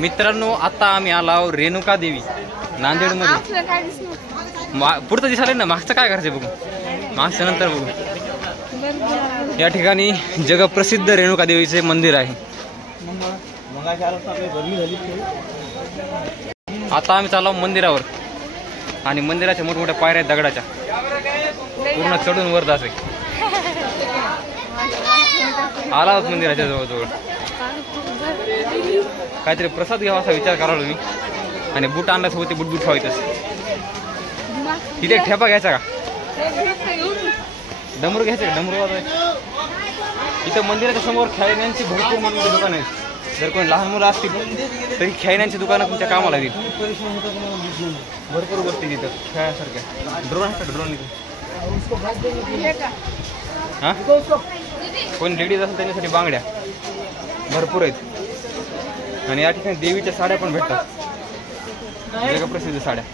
मित्रांनो आता आम्ही आलो रेणुका देवी नांदेड मध्ये. पुढचं दिसायला ना, मागचं काय करायचं बघू, मागच्या नंतर बघू. या ठिकाणी जगप्रसिद्ध रेणुका देवीचे मंदिर आहे. आता आम्ही चाललो मंदिरावर आणि मंदिराच्या मोठमोठ्या पायऱ्या दगडाच्या पूर्ण चढून वर जाते. आला होत मंदिराच्या जवळजवळ. काहीतरी प्रसाद घ्यावा असा विचार करालो मी आणि बूट आणला सोबत, बूट ठेवायचं. तिथे ठेपा घ्यायचा का, डमरू घ्यायचं का, डमरू वाजवायचं. इथं मंदिराच्या समोर खेळण्यांची भरपूर मोठी दुकान आहेत. जर कोणी लहान मुलं असतील तरी खेळण्यांची दुकानं तुमच्या कामाला येतील. भरपूर गोष्टी तिथं खेळासारख्या. ड्रोन आहे का, ड्रोन हां, कोणी लेडीज असेल त्यांच्यासाठी बांगड्या भरपूर आहेत. आणि या ठिकाणी देवीच्या साड्या पण भेटतात, जगप्रसिद्ध साड्या.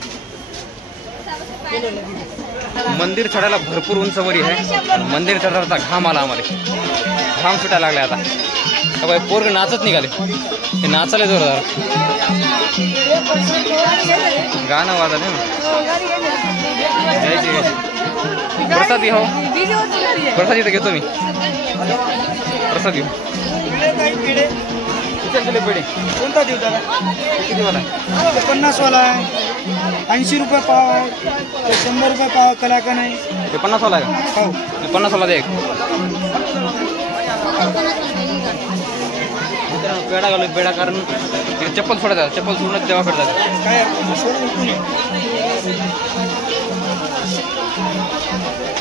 मंदिर चढायला भरपूर उंचवडी आहे. मंदिर चढायला घाम आला आम्हाला, घाम सुटायला लागला. आता पोरग नाचत निघाले, ते नाचायला जोरदार. गाणं वाजत आहे ना. जायचे प्रसाद घ्या, प्रसाद इथं घेतो मी, प्रसाद घेऊ. पेढे कोणता देऊ दादा? किती वाला? 50 वाला आहे, 80 रुपये पाव आहे, 100 रुपये पाव. कला का नाही, ते 50 वाला आहे. हो, 50 वाला दे. पेढा घालू, पेढा कारण चप्पल सोडायचा, चप्पल सोडून तेव्हा फेडतात. काय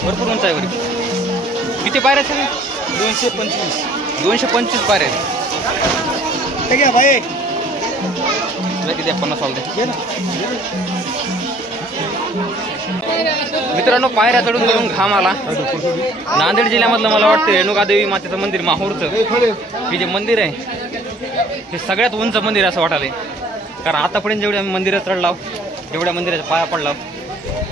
भरपूर उंच आहे वरी. किती पायऱ्या आहेत? 225. 225 पायऱ्या आहेत. ठीक आहे भाई, किती 50 वाला दे. मित्रांनो पायऱ्या चढून चढून घाम आला. नांदेड जिल्ह्यामधलं मला वाटतं रेणुका देवी मातेचं मंदिर, माहूरचं हे जे मंदिर आहे हे सगळ्यात उंच मंदिर असं वाटायलंय. कारण आतापर्यंत जेवढे आम्ही मंदिरात चढलाव, जेवढ्या मंदिराच्या पाया पडलाव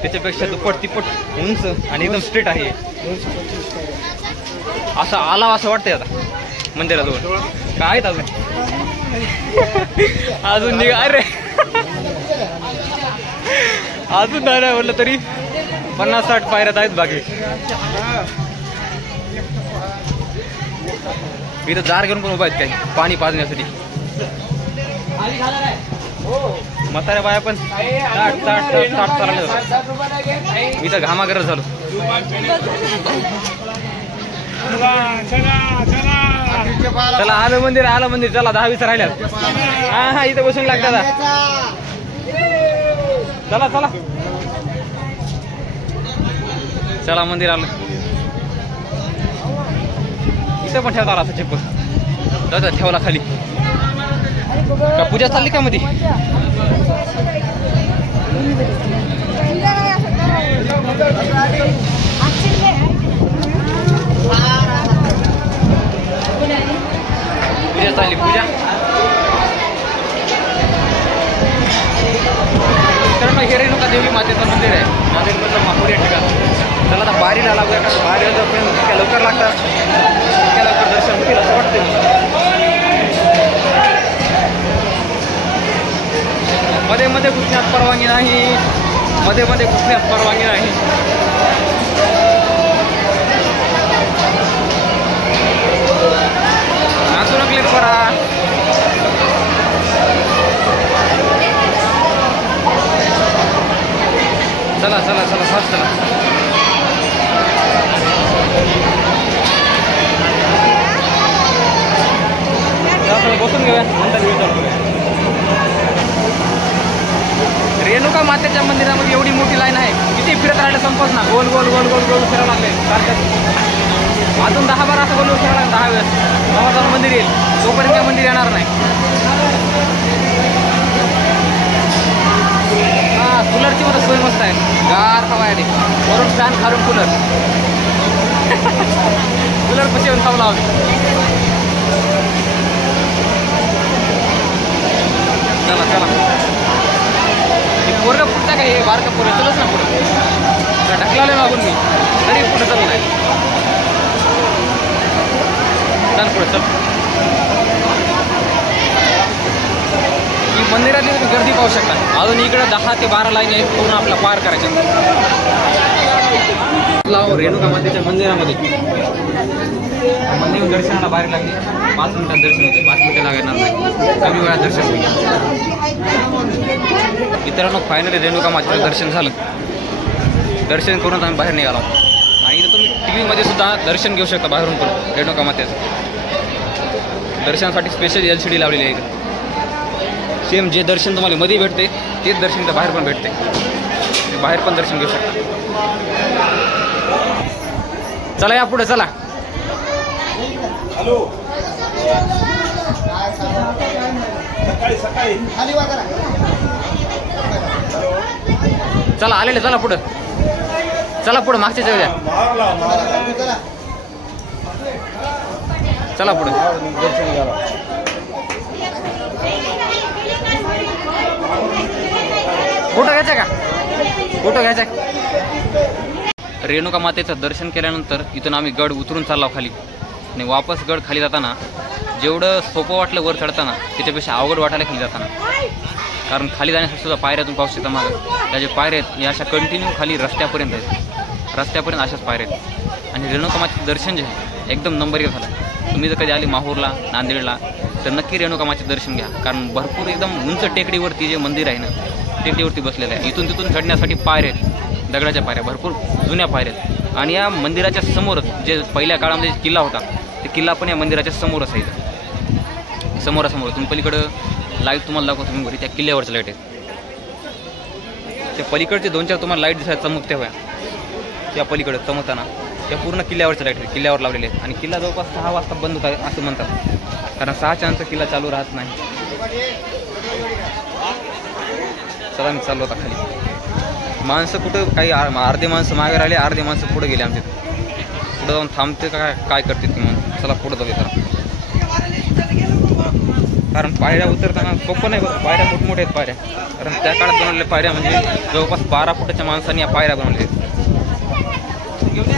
त्याच्यापेक्षा दुप्पट तिप्पट उंच आणि एकदम स्ट्रेट आहे. असं आला असं वाटतंय आता मंदिराजवळ. काय अजून अजून निघा. अरे अजून नाही म्हटलं तरी 50-60 पायऱ्यात आहेत बाकी. इथं जार घेऊन पण उभा आहेत काही पाणी पाजण्यासाठी. म्हाताऱ्या बाया पण ताट चालले. इथं घामागरज झालो. चला आलं मंदिर, आलं मंदिर. चला 10-20 राहिल्यात. हा हा, इथं बसून लागतात. चला चला चला, मंदिर आलं. इथं पण ठेवता आला असं चप्पल. दादा ठेवला खाली का, पूजा चालली का मध्ये? पूजा चालली, पूजा. मित्रांनो हे रेणुका देवी मातेचं मंदिर आहे नांदेडमधलं माहूर या ठिकाणी. चला आता बारीला लागूया, का बारीला जोपर्यंत इतक्या लवकर लागतात इतक्या लवकर दर्शन होतील असं वाटतं. मध्ये मध्ये घुसण्यास परवानगी नाही, मध्ये मध्ये घुसण्यास परवानगी नाही. नाचू नकले करा. चला चला चला फास्ट चला. बसून घेऊया, नंतर विचार करूया. रेणुका मातेच्या मंदिरामध्ये एवढी मोठी लाईन आहे, किती फिरत राहिलं संपत ना. गोल गोल गोल गोल गोल फिरावं लागले सारख्यात. अजून 10-12 असं गोल फिरावं लागेल 10 वेळेस. तेव्हा मंदिर येईल, तोपर्यंत काय मंदिर येणार नाही. हा, कूलरची मध्ये सोय मस्त आहे, गार हवा आहे. वरून फॅन खालून कूलर. कूलर पशी येऊन थांबला आम्ही. चला चला. पोरगा पुढचा काय बारका पोरं चलच ना पुढं. ढकलाले मागून मी तरी पुढे चल नाही. चल पुढे चल. मंदिरातली तुम्ही गर्दी पाहू शकता. अजून इकडे 10 ते 12 लाईन आहेत पूर्ण आपला पार करायच्या. रेणुका मातेच्या मंदिरामध्ये मंदिर दर्शनाला बाहेर लागली. 5 मिनिटात दर्शन होते. 5 मिनिटं लागणार नाही, कमी वेळात दर्शन होईल. मित्रांनो फायनली रेणुका मातेचं दर्शन झालं. दर्शन करून आम्ही बाहेर निघालो आणि इथं तुम्ही TV सुद्धा दर्शन घेऊ शकता बाहेरून पण. रेणुका मातेचं दर्शनासाठी स्पेशल LCD लावलेली आहे इकडे. सेम जे दर्शन तुम्हाला मध्ये भेटते तेच दर्शन तर बाहेर पण भेटते. बाहेर पण दर्शन घेऊ शकता. चला या पुढे चला. हॅलो चला आलेले चला पुढं. चला पुढं मागच्या जाऊया. चला पुढे. फोटो घ्यायचा का? फोटो घ्यायचा. रेणुका मातेचं दर्शन केल्यानंतर इथून आम्ही गड उतरून चाललो खाली आणि वापस गड खाली जाताना जेवढं सोपं वाटलं वर चढताना त्याच्यापेक्षा अवघड वाटायला खाली जाताना. कारण खाली जाण्यासाठी सुद्धा पायऱ्यातून पाहू शकता मागं त्या जे पायऱ्या आहेत या अशा कंटिन्यू खाली रस्त्यापर्यंत आहेत. रस्त्यापर्यंत अशाच पायऱ्या आहेत. आणि रेणुका मातेचं दर्शन जे आहे एकदम नंबर 1 झालं. तुम्ही जर कधी आले माहूरला नांदेडला तर नक्की रेणुका मातेचं दर्शन घ्या. कारण भरपूर एकदम उंच टेकडीवरती जे मंदिर आहे ना टेकडीवरती बसलेलं आहे. इथून तिथून चढण्यासाठी पायऱ्या आहेत, दगडाच्या पायऱ्या, भरपूर जुन्या पायऱ्या आहेत. आणि या मंदिराच्या समोरच जे पहिल्या काळामध्ये किल्ला होता ते किल्ला पण या मंदिराच्या समोरच आहे. समोरासमोर तुम्ही पलीकडं लाईट तुम्हाला दाखवतो तुम्ही घरी त्या किल्ल्यावरच्या लाईट आहेत. त्या पलीकडचे 2-4 तुम्हाला लाईट दिसायला चमकते होया त्या पलीकडे चमकताना त्या पूर्ण किल्ल्यावरच्या लाईट आहेत, किल्ल्यावर लावलेले आहेत. आणि किल्ला जवळपास 6 वाजता बंद होता असं म्हणतात. कारण 6च्या नंतर किल्ला चालू राहत नाही. चला मी चाललो होता खाली. माणसं कुठं काही अर्धे माणसं मागे राहिले, अर्धे माणसं पुढे गेले. आमचे पुढे जाऊन थांबते काय करते ती माणसं. चला पुढे जाऊया जरा. कारण पायऱ्या उतरताना सोपं नाही बघ. पायऱ्या मोठमोठ्या आहेत पायऱ्या. कारण त्या काळात बनवलेल्या पायऱ्या म्हणजे जवळपास 12 फुटाच्या माणसांनी या पायऱ्या बनवल्या आहेत.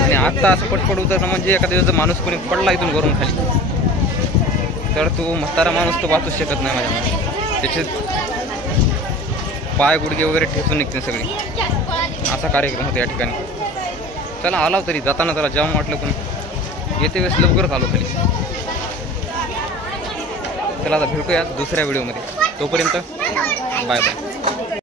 आणि आत्ता असं पटपट उतरणं म्हणजे एखाद्या दिवस माणूस कोणी पडला इथून वरून खाली तर तो म्हातारा माणूस तो वाचूच शकत नाही माझ्या. त्याचे पाय गुडघे वगैरे ठेचून निघते सगळी. असा कार्यक्रम होता या ठिकाणी. चला आला तरी जाताना जरा जाम वाटलं पण येते वेळेस लवकरच आलो खाली. चला आता भेटूया दुसऱ्या व्हिडिओमध्ये. तोपर्यंत बाय बाय.